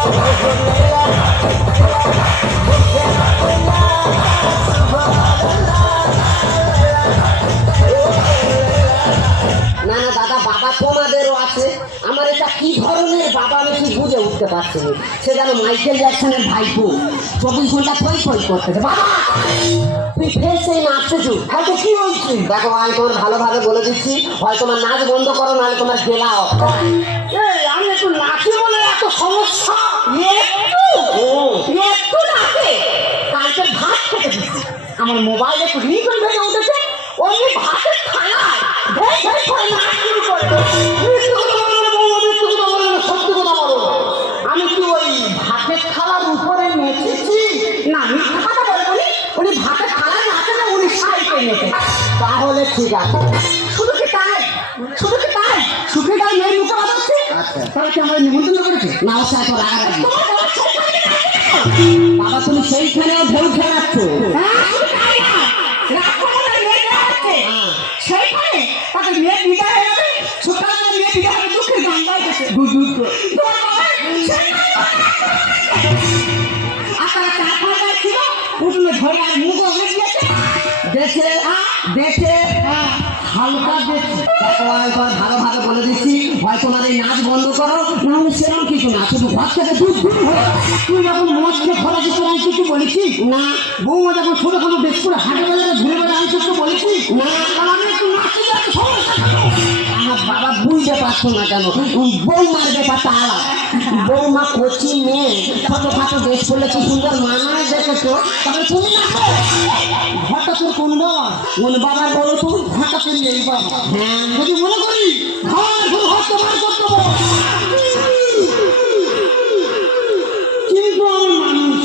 না না দাদা, বাবা তোমাদেরও আছে। আমার এটা কি ধরনের বাবা আমি ঠিক বুঝে উঠতে পারছি না। সে যেন মাইকেল জ্যাকসনের ভাইপো, 24 ঘন্টা থই থই করতেছে। বাবা তুই ফের সেই নাচতেছো, হয়তো কি হয়েছে দেখো, আমি তোমার ভালোভাবে বলে দিচ্ছি, হয় তোমার নাচ বন্ধ করো, নাহলে তোমার গেলাও। আমি একটু নাচি বলে এত সমস্যা। একটু নাচে কালকে ভাত খেতে দিচ্ছি, আমার মোবাইলে একটু রিংটোন ভেঙে উঠেছে, অমনি ভাতের খানায় ধেই ধেই করে নাচ শুরু করে। সত্যি কথা বলো, আমি কি ওই ভাতের থালার উপরে নেচেছি? না, মিথ্যা কথা বলবো নি, উনি ভাতের থালায় নাচে না, উনি সাইডে নেচে। তাহলে ঠিক আছে। শুধু কি তাই, শুধু কি তাই, সুখে গায়ে মেয়ের মুখে বাজাচ্ছে। তারা কি আমার নিমন্ত্রণ করেছে? না ও সাথে রাগারাগি। বাবা তুমি সেইখানেও ঢেউ খেলাচ্ছ। সেইখানে তাকে মেয়ে বিদায় হয়ে যাবে, ছোটবেলা মেয়ে বিদায় হবে, দুঃখের গান গাইতেছে। আর তারা চা খাওয়া যাচ্ছিল, উঠলে ঘরে আর মুখ হয়ে গিয়েছে। দেখে দেখে হালকা দেখছি। দেখো আমি তোমার ভালোভাবে বলে দিচ্ছি, হয় তোমার এই নাচ বন্ধ করো, নাহলে সেরকম কিছু না, শুধু ঘর থেকে দূর দূর হয়ে। তুই যখন মদকে খোলা দিতে আমি কিছু বলেছি না, বৌমা যখন ছোট ছোট বেশ করে হাটে বাজারে ঘুরে বেড়ে আমি কিছু বলেছি না, আমি একটু নাচতে যাচ্ছি, সমস্যা আমার বাবা বুঝতে পারছো না কেন? বৌমার ব্যাপারটা আলাদা। বৌমা কচি মেয়ে, ছোটখাটো বেশ করলে কি সুন্দর মানায় দেখেছো, তবে তুমি না ঘরটা তোর কোন বাবা? কোন বাবার বলো তুমি? ঘরটা তোর এই বাবা। হ্যাঁ, যদি মনে করি ঘর ঘর ঘর তোমার করতে হবে, কিন্তু আমি মানুষ,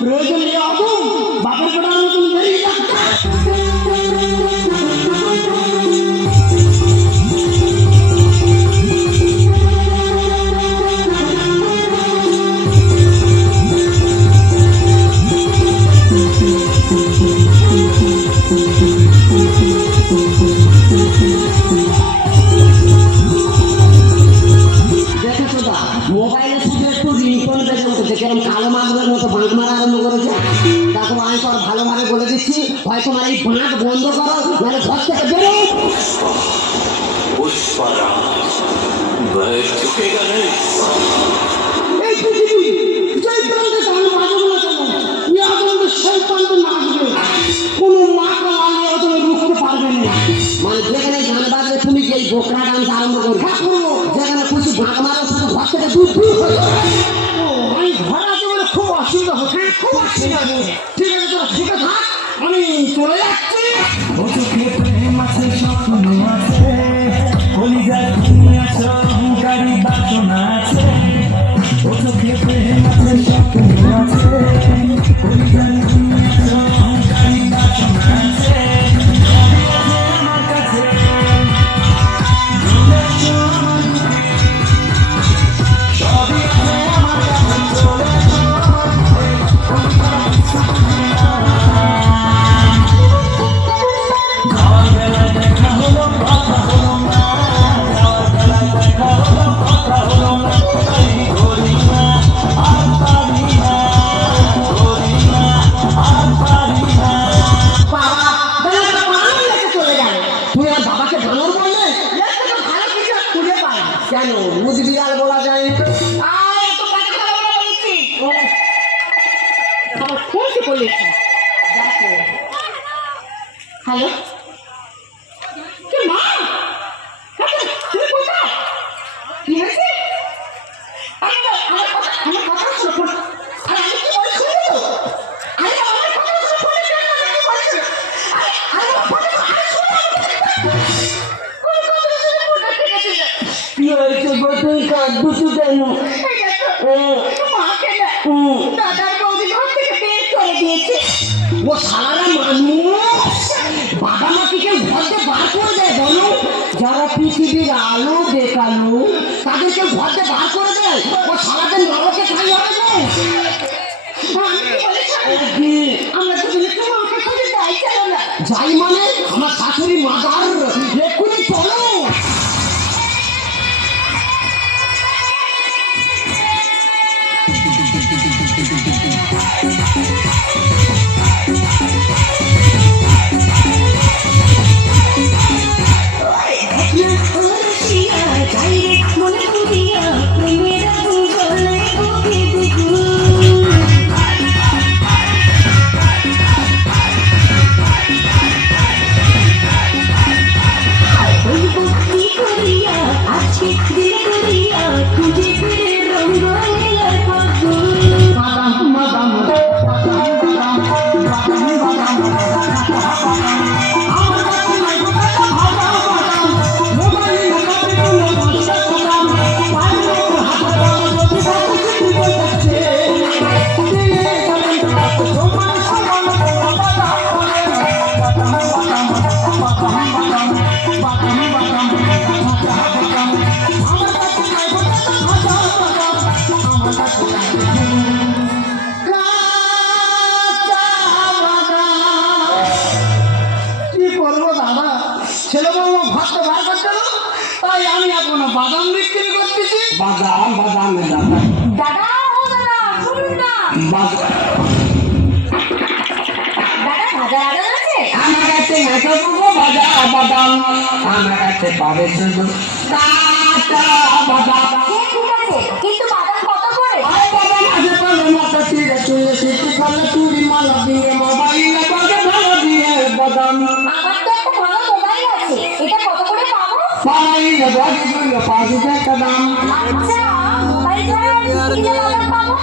প্রয়োজন নেই অদম বাপের পড়ার মতন বেরিয়ে যাচ্ছে। মোবাইলে শুধু একটু রিংটোন বেজে উঠেছে, কেরম কালো মাগুরের মতো বাঁধ মারা আরম্ভ করেছে। দেখো আমি তো ভালোভাবে বলে দিচ্ছি, হয় তোমার এই বাঁধ বন্ধ করো, মানে ঘর থেকে বেরো। এই পৃথিবী যেই প্রান্তে গান বাজবে না কেন, ইয়ে আদমকে সেই প্রান্তে নাচবে, কোনো মা কালালে অত রুখতে পারবেন না। মানে যেখানে গান বাজবে তুমি যেই বোকরা ডান্স আরম্ভ করবে, যেখানে খুশি বাঁধ মারো, শুধু ঘর থেকে দূর দূর হয়ে ও আমি ঘর আছে বলে খুব অসুবিধা হচ্ছে, খুব অসুবিধা হচ্ছে। ঠিক আছে তোরা শিখে থাক, আমি চলে যাচ্ছি। কেন মুজবিরাল বলা যায় না? হ্যালো, কে মা? তুমি কোথায়? কি হয়েছে? আমার কথা শোনো, আমি কি বলি শুনবে তো? আরে আমার কথা শোনো, কি বলছো? আরে আমার কথা কি হয়েছে গো, তুই কাঁদছো কেন? মাকে না দাদার বৌদি ঘর থেকে বের করে দিয়েছে। ও সারা মানুষ বাবা মাকে কেউ ঘরতে বার করে দেয় বলো? যারা পৃথিবীর আলো দেখালো তাদেরকে ঘরতে বার করে দেয়? ও সারাদিন বাবাকে খাই হবে না? আমরা তো বলে তোমাকে খুঁজে যাই, চলো না। যাই মানে আমার শাশুড়ি মাদার, এক্ষুনি চলো। বাদাম বাদাম দাদা ও দাদা শুনুন না বাদাম দাদা ভাজা আদা আছে আমার কাছে এত ভাজা বাদাম আমার কাছে পাবে শুধু কাঁচা বাদাম ঠিক আছে কিন্তু বাদাম কত করে আরে বাদাম আছে বলে মাথা চিড়ে চুলে সিটি করলে চুরি মালা দিয়ে মোবাইলে বলে ভালো দিয়ে বাদাম আমার তো একটা ভালো মোবাইল আছে এটা কত করে পাবো পাইলে বলে দিলে 5 টাকা দাম আচ্ছা মোবাইল ছাড়া আর কি দিয়ে বাদাম পাবো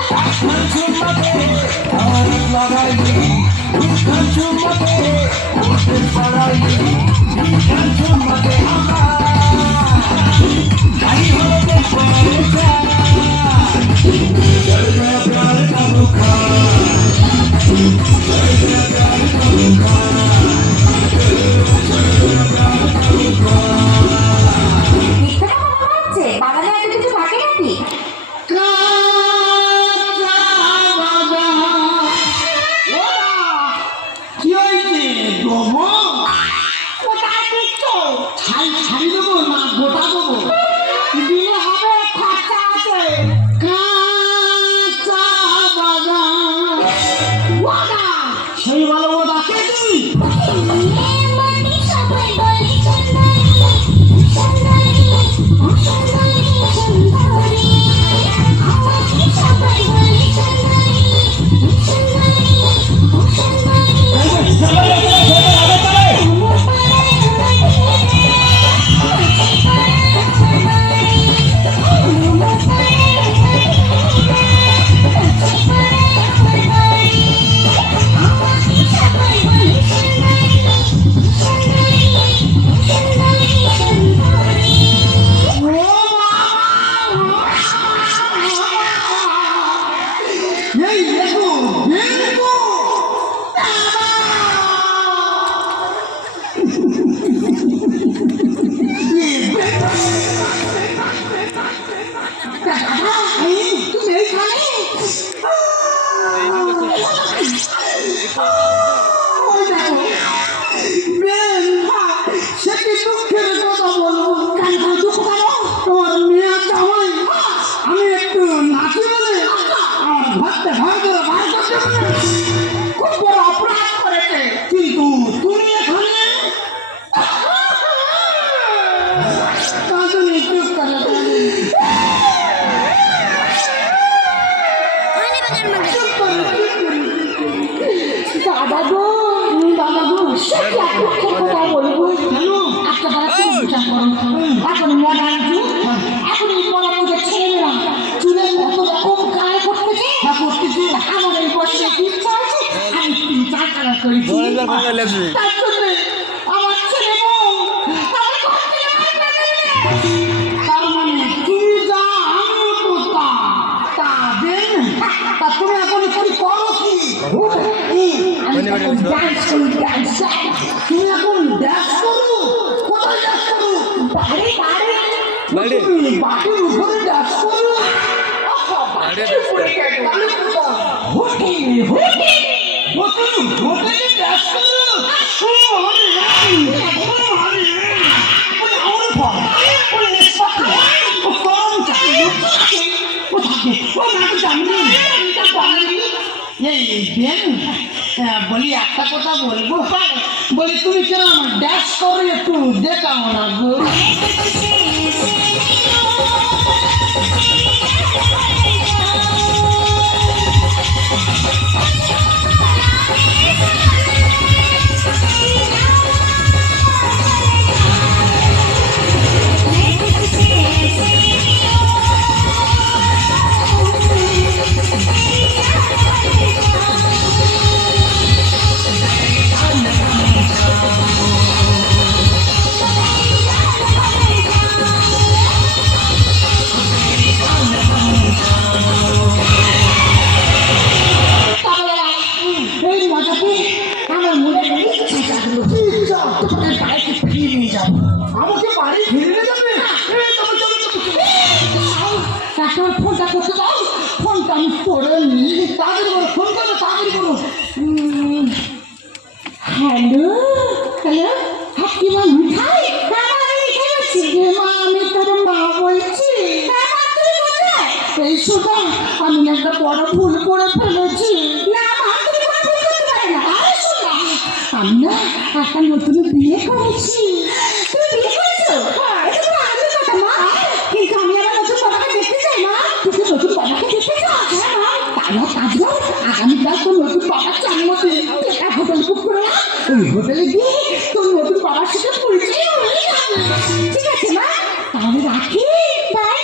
মিথ্যে কথা বলা হচ্ছে বাদামে এত কিছু থাকে নাকি কি হয়েছে দেবো কোথায় দিচ্ছ ছাড়ি দেবো না গোটা দেবো দিলে হবে খরচা আছে কাঁচা বাদাম ওদা সেই বলো ওদা কে তুমি এই দেখো দেখো তুমি এইখানে ওই দেখো বেন সে কি দুঃখের কথা বলবো কেন দুঃখ কেন তোমার মেয়ে জামাই আমি একটু নাচি বলে আমার ভাবতে ভয় করে বার করতে বলে খুব বড় অপরাধ করেছে কিন্তু তুমি এখানে কাঁদুনি চুপ করে দাদা গো সে কি একটা কথা বলবো একটা কথা তুমি বিচার করো এখন মডার্ন যুগ এখন এই পড়াশোনার ছেলেরা চুলে কত রকম গায়ে করতেছে আমার এই বয়সে ইচ্ছা আছে আমি 3-4 টাকা করেছি তার জন্য আমার ছেলে বউ আমার ঘর থেকে বাইরে করে দিলে। তার মানে তুমি যা আমিও তো তা তা দেন তা তুমি এখন কি করো কি আমি এখন ডান্স করি ডান্স তুমি এখন ড্যান্স করো কোথায় ড্যান্স করো বাড়ি তুমি বাটির উপরে ড্যান্স করো হোটেলে হোটেলে ড্যান্স করো বলি একটা কথা বলবো বলি তুমি কিরম ড্যান্স করো একটু দেখাও না গো আমাকে বাড়ি ফিরে যাবে এখন ফোনটা করতে দাও ফোনটা আমি করে নি তাড়াতাড়ি করো ফোন করো তাড়াতাড়ি করো হ্যালো হ্যালো হাকিমা মিঠাই হ্যাঁ আমি মিঠাই বলছি মা আমি তোর মা বলছি হ্যাঁ মা তুমি এই শোনো, আমি একটা বড় ভুল করে ফেলেছি। না মা, তুমি কোনো ভুল করতে পারো না। আরে শোনো, আমি না একটা নতুন বিয়ে করেছি। তুমি বিয়ে করেছো? এটা তো আনন্দের কথা মা। কিন্তু আমি আমার নতুন বাবাকে দেখতে চাই মা। তুমি নতুন বাবাকে দেখতে চাও? হ্যাঁ মা। তাহলে কাজ করো, আগামীকাল তোর নতুন বাবার জন্মদিন, একটা হোটেল বুক করে রাখ। ওই হোটেলে গিয়ে তোর নতুন বাবার সাথে পরিচয় হয়ে যাবে। ঠিক আছে মা, তাহলে রাখি। বাই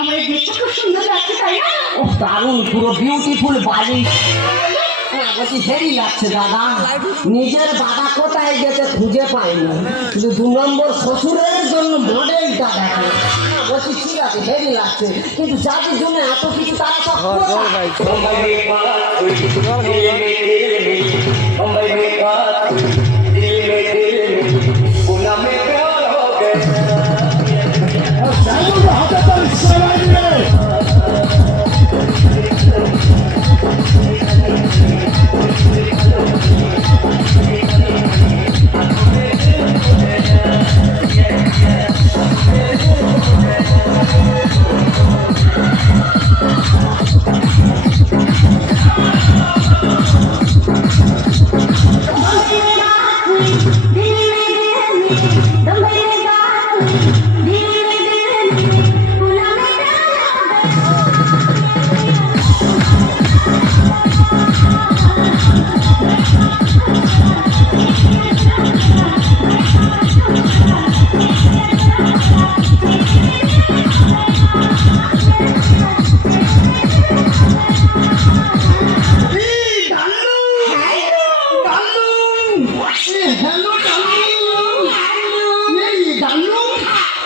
আমার এই দেখতে খুব সুন্দর লাগছে, তাই না? ও দারুণ, পুরো বিউটিফুল বাড়ি। বলছি হেরি লাগছে দাদা। নিজের বাবা কোথায় গেছে খুঁজে পাইনি, কিন্তু 2 নম্বর শ্বশুরের জন্য মডেলটা দেখে। বলছি ঠিক আছে, হেরি লাগছে, কিন্তু যাদের জন্য এত কিছু তারা সব কোথায়?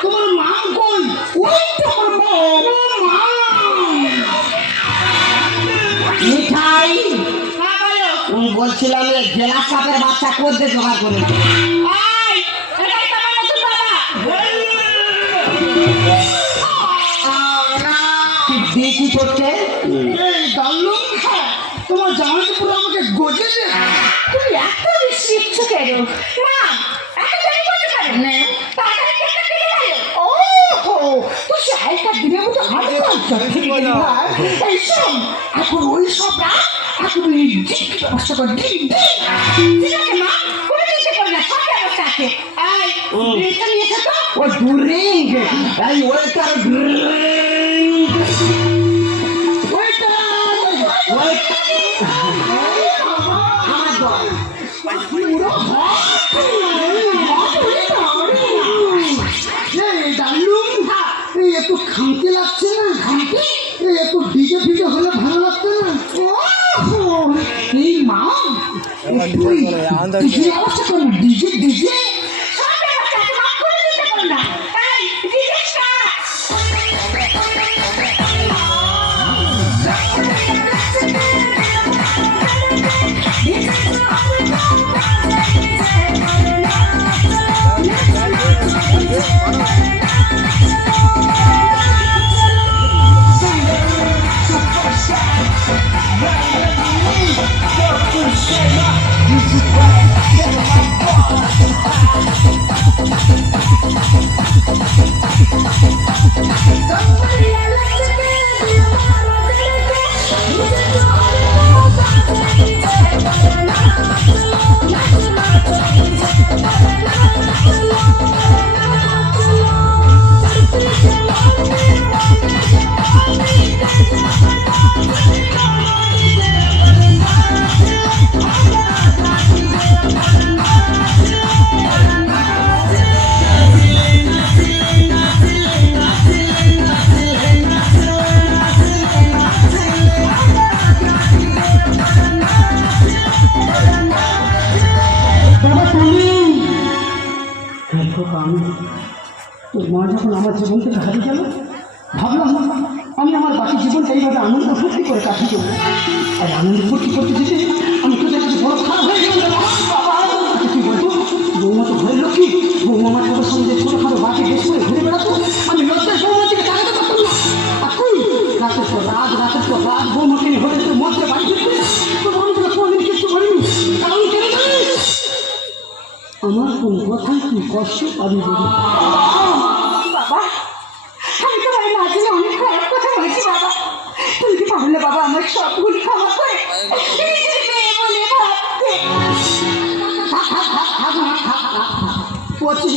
তোমার মা কই? ওই তো আমার মা। মিঠাই বলছিলাম, জেলা সাপের বাচ্চা করতে জোগাড় করে কি করছে? এই ডাল্লুম, তোমার জামাই পুরো আমাকে গজে দে। তুমি এত বেশি ইচ্ছু কেন মা? এখন জানি করতে পারেন না, তাড়াতাড়ি কেটে কেটে গেল। ও হো, তুই সাইকা দিনের মতো হাত করছো। এই শোন, এখন ওই সব রাখ, এখন ওই ঠিক ব্যবস্থা কর। ঠিক আছে মা, কোনো চিন্তা করো না, সব ব্যবস্থা আছে। এই ড্রিঙ্কটা নিয়ে এসো তো। ও ড্রিঙ্ক, এই ওয়েটার ড্রিঙ্ক, আমার দল। একটু খামতি লাগছে না? খামতি একটু ডিজে ফিজে হলে ভালো লাগতো না? এই মা, ডিজে অবস্থা করো, ডিজে ডিজে সব ব্যবস্থা আছে, মা কোনো চিন্তা করো না। এই DJ start. Get my boss. বাবা তুমি খোকা আমি তোর মা যখন আমার জীবন থেকে হারিয়ে গেল ভাবলাম আমি আমার বাকি জীবনটা এইভাবে আনন্দ ফুর্তি করে কাটিয়ে দেবো আর আনন্দ ফুর্তি করতে যেতে আমি তোদের কাছে বড় খারাপ হয়ে গেলাম বাবা তুই বলতো বৌমা তো ঘরের লক্ষ্মী বৌমা আমার তোদের সঙ্গে ছোটোখাটো বাকি বেশ করে ঘুরে বেড়াতো আমি লজ্জায় বৌমা থেকে তাকাতে পারতাম না আর তুই রাতের পর রাত বৌমাকে নিয়ে ঘরে তোর মধ্যে বাড়ি ফিরতে তোর আমি তোকে কোনোদিন কিছু বলিনি কারণ কেন জানিস আমার কোনো কথাই তুই কষ্ট পাবি বলি বাবা আমি তোমার মাঝে অনেক খারাপ কথা বলেছি বাবা তুমি কি পারলে বাবা আমার সবগুলি ক্ষমা করে নিজের মেয়ে বলে ভাবতে পচি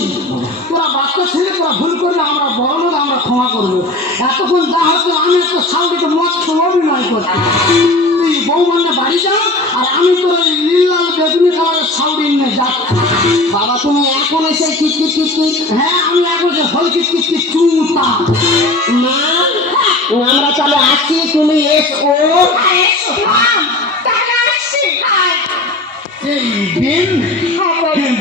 তোরা বাচ্চা ছেলে তোরা ভুল করলে আমরা বড় লোক আমরা ক্ষমা করবো এতক্ষণ যা হচ্ছে আমি একটা সাউন্ডে মত অভিনয় করছি তুই বৌমান্না বাড়ি যা আর আমি তোর ওই নীল বেগুনি খাবারের সাউন্ড নিয়ে যাচ্ছি বাবা তুমি এখন এসে কিট হ্যাঁ আমি এখন যে হল কিট চুমতা মা আমরা চলে আসছি তুমি এসো এই দিন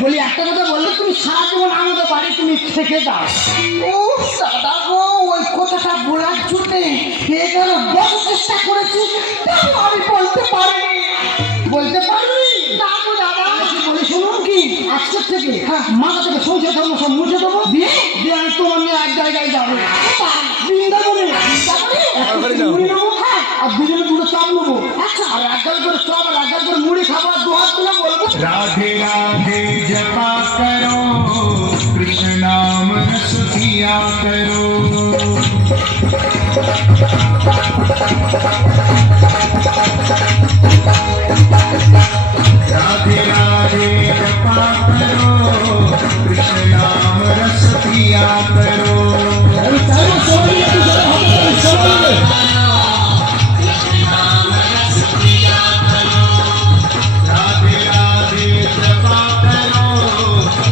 বলি একটা কথা বললে তুমি সারা জীবন আমাদের বাড়ি তুমি থেকে দাও ও দাদা গো ওই কথাটা বলার জন্যে এখানে বড় চেষ্টা করেছি তাও আমি বলতে পারিনি না গো দাদা বলি শুনুন কি আজকের থেকে হ্যাঁ মাথা থেকে সৌজে ধর্ম সব মুছে দেবো দিয়ে আমি তোমার নিয়ে এক জায়গায় যাবো বৃন্দাবনে আর দুজনে দুটো চাপ নেবো আচ্ছা আর এক গাল করে চপ আর এক গাল করে মুড়ি খাবো আর দু হাত তুলে বলবো राधे राधे जपा करो कृष्ण नाम रस पिया करो राधे राधे जपा करो कृष्ण नाम रस पिया करो राधे राधे जपा करो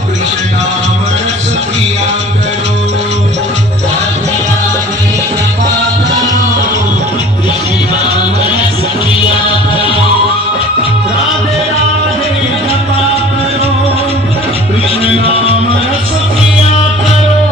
कृष्ण नाम रस पिया करो राधे राधे जपा करो कृष्ण नाम रस पिया करो राधे राधे जपा करो कृष्ण नाम रस पिया करो